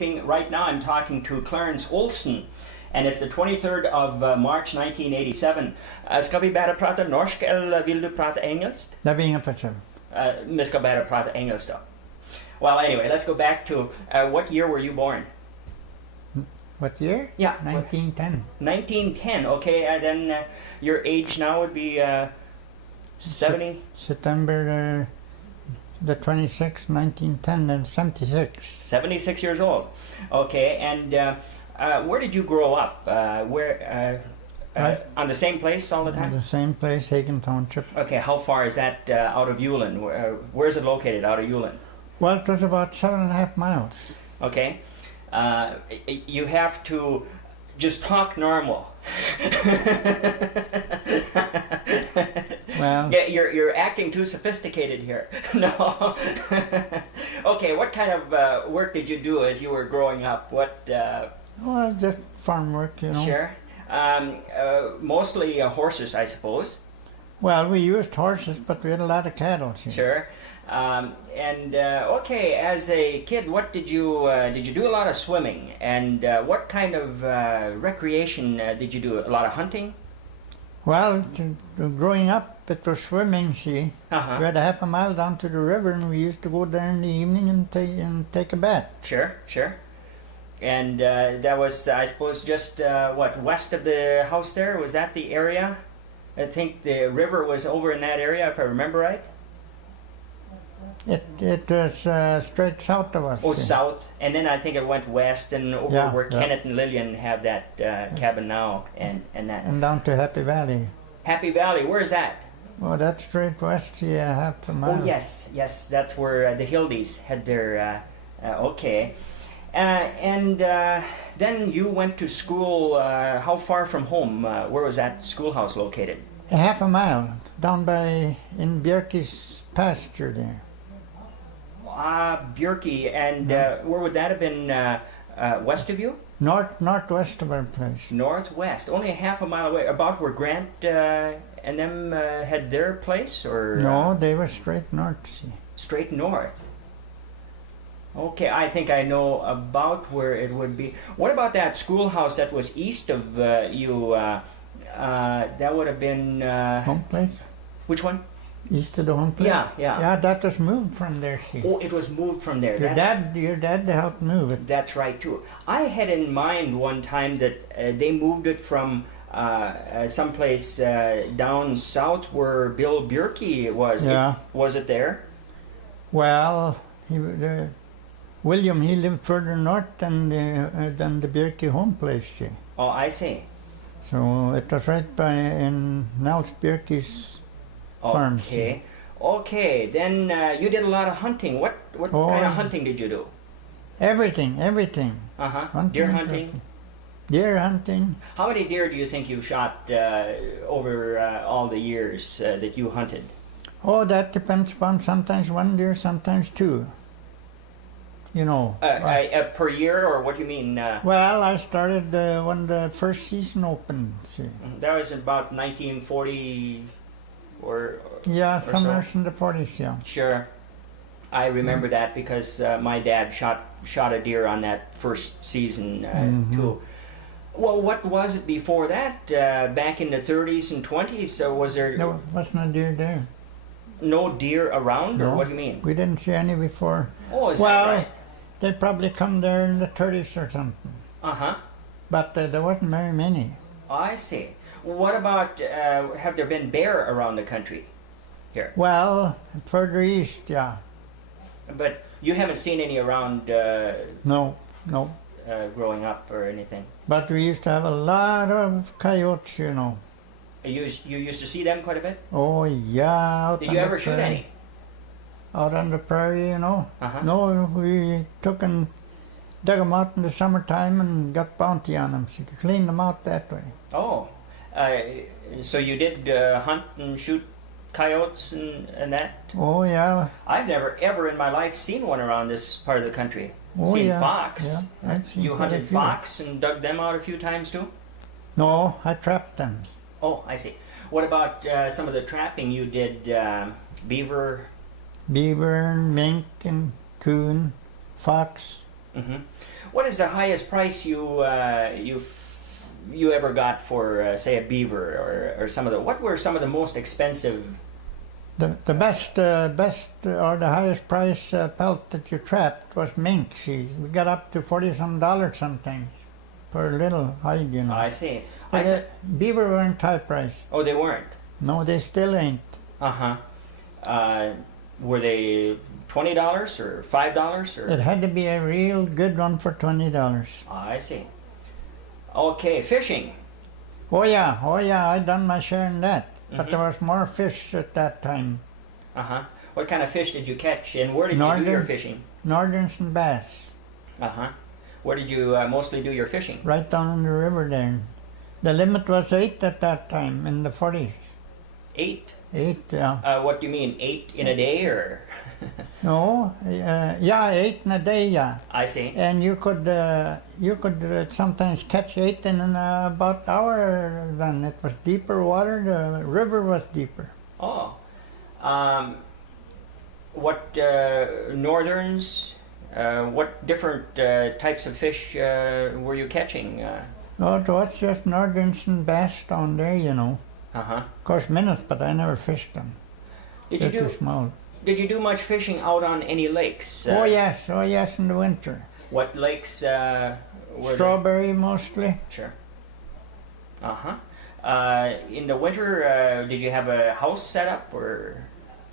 Right now I'm talking to Clarence Olsen, and it's the 23rd of March 1987. Ska vi bara prata norsk eller vill du prata engelskt? Det blir inga problem. Vi ska bara prata engelskt då. Well, anyway, let's go back to what year were you born? What year? Yeah. 1910. 1910, okay, and then your age now would be 70? September the 26th, 1910, and 76. 76 years old. Okay, and where did you grow up? Right. On the same place all the time? The same place, Hagen Township. Okay, how far is that out of Ulen? Where is it located out of Ulen? Well, it was about 7.5 miles. Okay. You have to just talk normal. Well, yeah, you're acting too sophisticated here. No. Okay, what kind of work did you do as you were growing up? What? well, just farm work, you know. Sure. Mostly horses, I suppose. Well, we used horses, but we had a lot of cattle here. Sure. Okay, as a kid, what did you do? A lot of swimming, and what kind of recreation did you do? A lot of hunting. Well, growing up, it was swimming, see. Uh-huh. We had a half a mile down to the river, and we used to go there in the evening and take a bath. Sure, sure. And that was, I suppose, just what, west of the house there? Was that the area? I think the river was over in that area, if I remember right. It was straight south of us. Oh, see. south, and then I think it went west and over Yeah, where yeah. Kenneth and Lillian have that cabin now, and that. And down to Happy Valley. Happy Valley, where's that? Oh, that's straight west, yeah, half a mile. Oh, yes, that's where the Hildies had their, okay. And then you went to school, how far from home? Where was that schoolhouse located? A half a mile, down by, in Bjerke's pasture there. Björky, and where would that have been, west of you? Northwest of our place. Northwest, only a half a mile away, about where Grant and them had their place, or? No, they were straight north, see. Straight north. Okay, I think I know about where it would be. What about that schoolhouse that was east of you? That would have been... Home place? Which one? East of the home place? Yeah, yeah. Yeah, that was moved from there, see. Oh, it was moved from there. Your dad helped move it. That's right, too. I had in mind one time that they moved it from someplace down south where Bill Bjerke was. Yeah. Was it there? Well, William, he lived further north than the Bjerke home place, see. Oh, I see. So it was right by in Nels Bjerke's farm. Okay. Okay, then you did a lot of hunting. What kind of hunting did you do? Everything. Uh-huh. Deer hunting? Deer hunting. How many deer do you think you've shot over all the years that you hunted? Oh, that depends upon sometimes one deer, sometimes two. You know. Per year, or what do you mean? Well, I started when the first season opened. See. That was about 1940 or yeah, or somewhere so. in the 40s, yeah. Sure. I remember that because my dad shot a deer on that first season too. Well, what was it before that? Back in the 30s and 20s, so was there No, wasn't a deer there. no deer around, or No. what do you mean? We didn't see any before. Oh, is Well, that right? they probably come there in the 30s or something. Uh-huh. But there wasn't very many. I see. What about, have there been bear around the country here? Well, further east, yeah. But you haven't seen any around No. growing up or anything? But we used to have a lot of coyotes, you know. You used to see them quite a bit? Oh, yeah. Out Did on you the ever shoot prairie. any? Out on the prairie, you know. Uh-huh. No, we took and dug them out in the summertime and got bounty on them. So you could clean them out that way. Oh, so you did hunt and shoot coyotes and that? Oh, yeah. I've never ever in my life seen one around this part of the country. Oh, Seen yeah. fox. Yeah, I've seen You quite a hunted few. fox and dug them out a few times too? No, I trapped them. Oh, I see. What about some of the trapping you did? Beaver? Beaver and mink and coon, fox. Mm-hmm. What is the highest price you ever got for, say, a beaver or some of the? What were some of the most expensive? The best or the highest price pelt that you trapped was mink. We got up to $40 sometimes for a little hide, you know. I see. Beaver weren't high price. Oh, they weren't. No, they still ain't. Were they $20 or $5 or? It had to be a real good one for $20. I see. Okay, fishing. Oh yeah, I done my share in that. But there was more fish at that time. What kind of fish did you catch, and where did you do your fishing? Northerns and bass. Where did you mostly do your fishing? Right down in the river there. The limit was 8 at that time in the 40s. 8? 8, yeah. What do you mean, 8 in a day, or? No, 8 in a day, yeah. I see. And you could sometimes catch 8 in about an hour. Then it was deeper water. The river was deeper. Oh, what northerns? What different types of fish were you catching? No, it was just northerns and bass down there, you know. Of course, minnows, but I never fished them. They're too small. Did you do much fishing out on any lakes? Oh yes, in the winter. What lakes were Strawberry mostly. Sure. In the winter, did you have a house set up, or?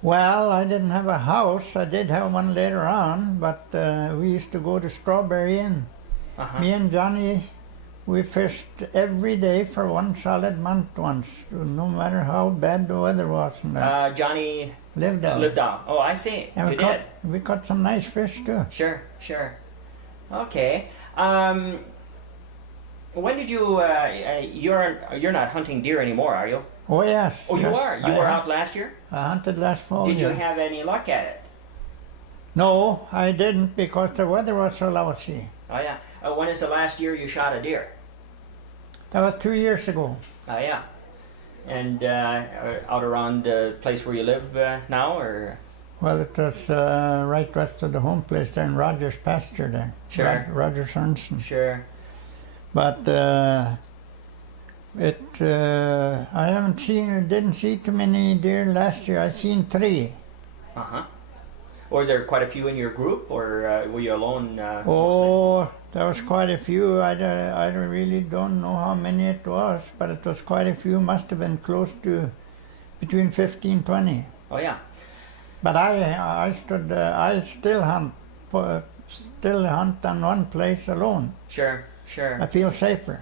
Well, I didn't have a house. I did have one later on, but we used to go to Strawberry and me and Johnny, we fished every day for one solid month once, no matter how bad the weather was. And Johnny lived out. Oh, I see. And we caught some nice fish too. Sure. Okay. When did you? You're not hunting deer anymore, are you? Oh yes. Oh, you are. You were out last year. I hunted last fall. Did you have any luck at it? No, I didn't because the weather was so lousy. Oh yeah. When is the last year you shot a deer? That was 2 years ago. Oh yeah. And out around the place where you live now, or? Well, it was right west of the home place there in Rogers pasture there. Sure. Roger Sorensen. Sure. But I didn't see too many deer last year. I seen 3. Was there quite a few in your group, or were you alone? Oh, there was quite a few. I really don't know how many it was, but it was quite a few. Must have been close to between 15, 20. Oh yeah. But I still hunt on one place alone. Sure. I feel safer.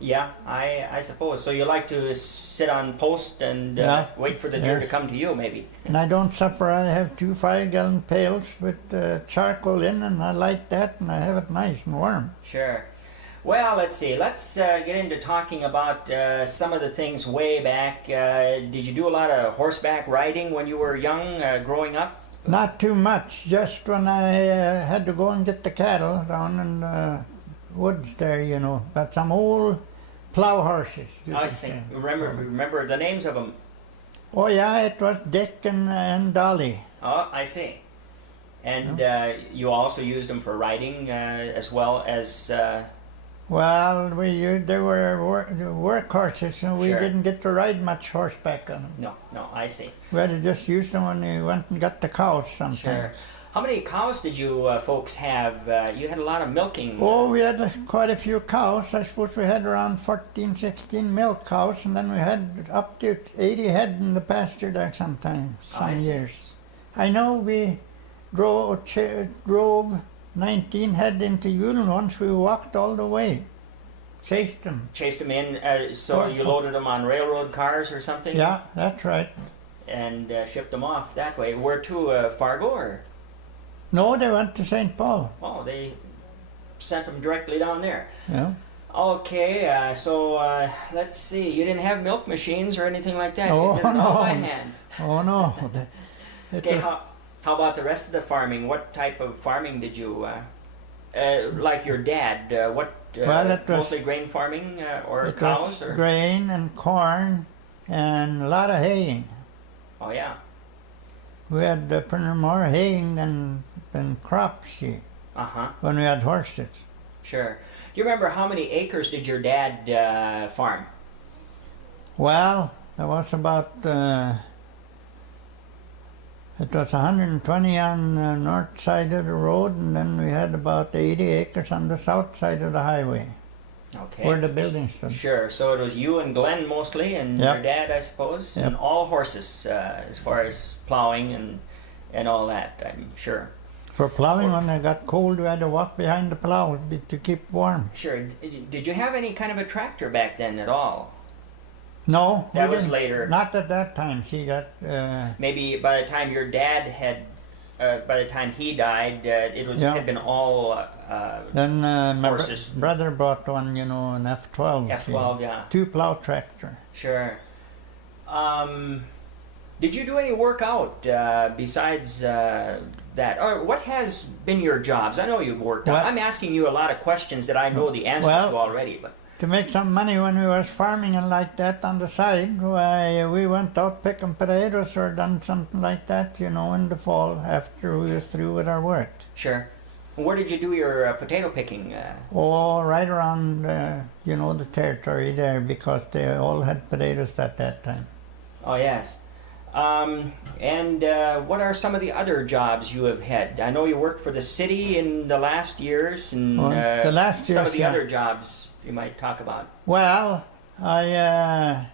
Yeah, I suppose. So you like to sit on post and wait for the deer to come to you, maybe. And I don't suffer. I have 2 5-gallon pails with charcoal in, and I like that, and I have it nice and warm. Sure. Well, let's see. Let's get into talking about some of the things way back. Did you do a lot of horseback riding when you were young, growing up? Not too much. Just when I had to go and get the cattle down in the woods there, you know. But some old plow horses. I see. Remember the names of them? Oh yeah, it was Dick and Dolly. Oh, I see. And you also used them for riding as well as... Well, they were work horses, and we didn't get to ride much horseback on them. No, I see. We had to just use them when we went and got the cows sometimes. Sure. How many cows did you folks have? You had a lot of milking. Oh, we had quite a few cows. I suppose we had around 14, 16 milk cows, and then we had up to 80 head in the pasture there sometimes, some years. I know we drove 19 head into Yulin once. We walked all the way. Chased them in, so you loaded them on railroad cars or something? Yeah, that's right. And shipped them off that way. Where to, Fargo, or? No, they went to St. Paul. Oh, they sent them directly down there. Yeah. Okay, so let's see. You didn't have milk machines or anything like that? Oh, you did it no. all by hand? Oh, no. Okay, how about the rest of the farming? What type of farming did you, like your dad, well, it was mostly grain farming or cows? Or? Grain and corn and a lot of haying. Oh, yeah. We had more haying than crops. when we had horses. Sure. Do you remember how many acres did your dad farm? Well, there was about, it was 120 on the north side of the road, and then we had about 80 acres on the south side of the highway. Okay. Where the building stood. Sure. So it was you and Glenn mostly, and your dad, I suppose, and all horses as far as plowing and all that, I'm sure. For plowing, when it got cold, we had to walk behind the plow to keep warm. Sure. Did you have any kind of a tractor back then at all? No. That was later. Not at that time. She got... Maybe by the time your dad had... by the time he died, had been all then my horses. Brother bought one, you know, an F12. F12, yeah. 2-plow tractor. Sure. Did you do any work out besides that? Or what has been your jobs? I know you've worked out. I'm asking you a lot of questions that I know the answers to already. But to make some money when we was farming and like that on the side, we went out picking potatoes or done something like that, you know, in the fall after we was through with our work. Sure. Where did you do your potato picking? Oh, right around, you know, the territory there, because they all had potatoes at that time. Oh, yes. And what are some of the other jobs you have had? I know you worked for the city in the last years, and the last years, some of the other jobs you might talk about. Well, I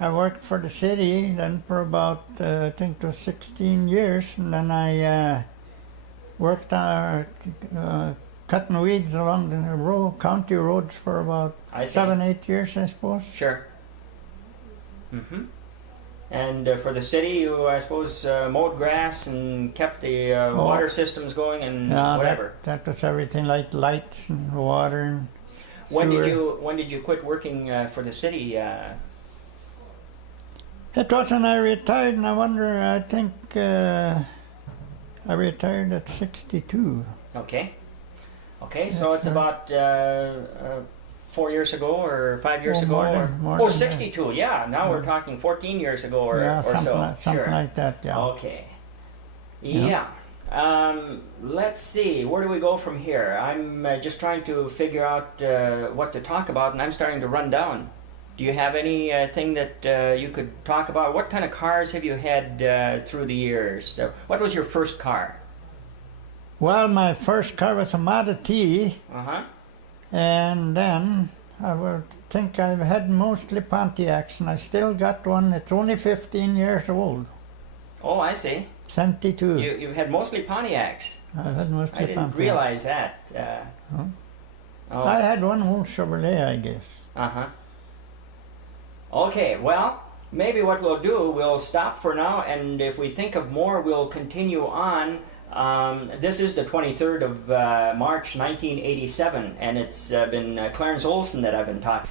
worked for the city then for about, I think it was 16 years, and then I worked cutting weeds along the county roads for about 7-8 years, I suppose. Sure. Mm-hmm. And for the city, you, I suppose, mowed grass and kept the water systems going and whatever. That was everything, like lights and water and When did you quit working for the city? It was when I retired, and I wonder, I think I retired at 62. Okay. Okay, so it's about 4 years ago or 5 years ago? More 62, that. Yeah. Now we're talking 14 years ago or so. Something like that, yeah. Okay. Yeah. Let's see, where do we go from here? I'm just trying to figure out what to talk about, and I'm starting to run down. Do you have anything that you could talk about? What kind of cars have you had through the years? What was your first car? Well, my first car was a Model T. And then I would think I've had mostly Pontiacs, and I still got one. It's only 15 years old. Oh, I see. 72. You've had mostly Pontiacs. I've had mostly Pontiacs. I didn't realize that. I had one old Chevrolet, I guess. Okay, well, maybe what we'll do, we'll stop for now, and if we think of more, we'll continue on. This is the 23rd of March, 1987, and it's been Clarence Olson that I've been talking.